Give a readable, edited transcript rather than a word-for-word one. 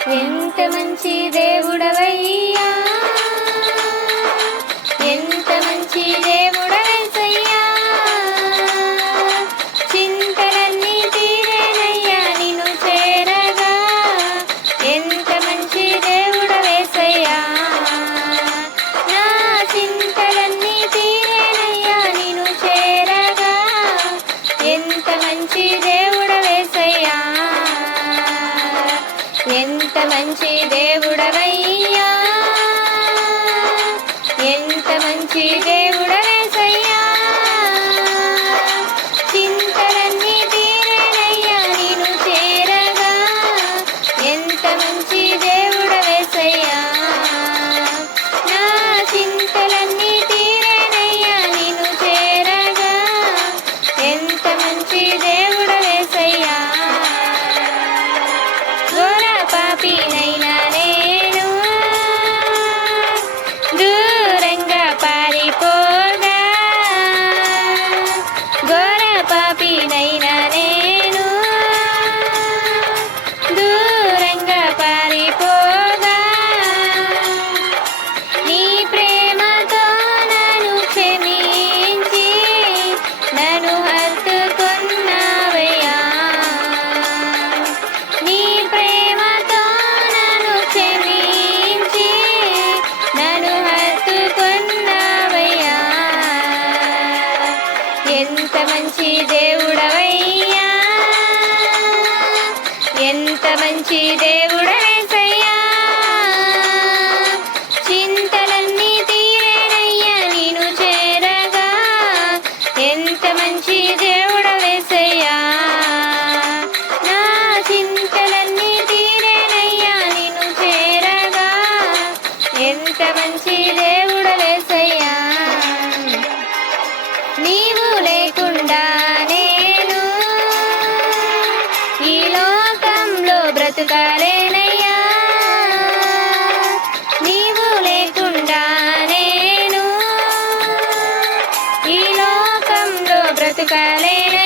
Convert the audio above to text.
ఎంత మంచి దేవుడవయ్యా, ఎంత మంచి దేవుడవేసయ్యా, చింతలన్నీ తీరేనయ్యా నిన్ను చేరగా. ఎంత మంచి దేవుడవేసయ్యా, నా చింతలన్నీ తీరేనయ్యా నిన్ను చేరగా. ఎంత మంచి దేవుడవేసయ్యా, ఎంత మంచి దేవుడవయ్యా, ఎంత మంచి దేవుడవేసయ్యా, చింతలన్నీ తీరేనయ్యా నిన్ను చేరగా. ఎంత మంచి దేవుడవేసయ్యా, నా చింతలన్నీ తీరేనయ్యా నిన్ను చేరగా. ఎంత మంచి దేవుడవేసయ్యా, ఘోర పాపినైనా నేను దూరంగా పారిపోగా, ఘోర పాపినైనా నేను దూరంగా పారిపోగా. నీ ప్రేమతో నన్ను క్షమించి నన్ను హత్తుకున్నావయ్యా, నీ ప్రేమతో నన్ను క్షమించి నన్ను హత్తుకున్నావయ్యా. ఎంత మంచి దేవుడవయ్యా, ఎంత మంచి దేవుడవేసయ్యా, చింతలన్నీ తీరేనయ్యా నిన్ను చేరగా. ఎంత మంచి దేవుడవేసయ్యా, నా చింతలన్నీ తీరేనయ్యా నిన్ను చేరగా. ఎంత మంచి దేవుడవేసయ్యా, నీవు లేకుండా నేను ఈ లోకంలో బ్రతుకాలేనయ్యా, నీవు లేకుండా నేను ఈ లోకంలో బ్రతుకాలేనయ్యా.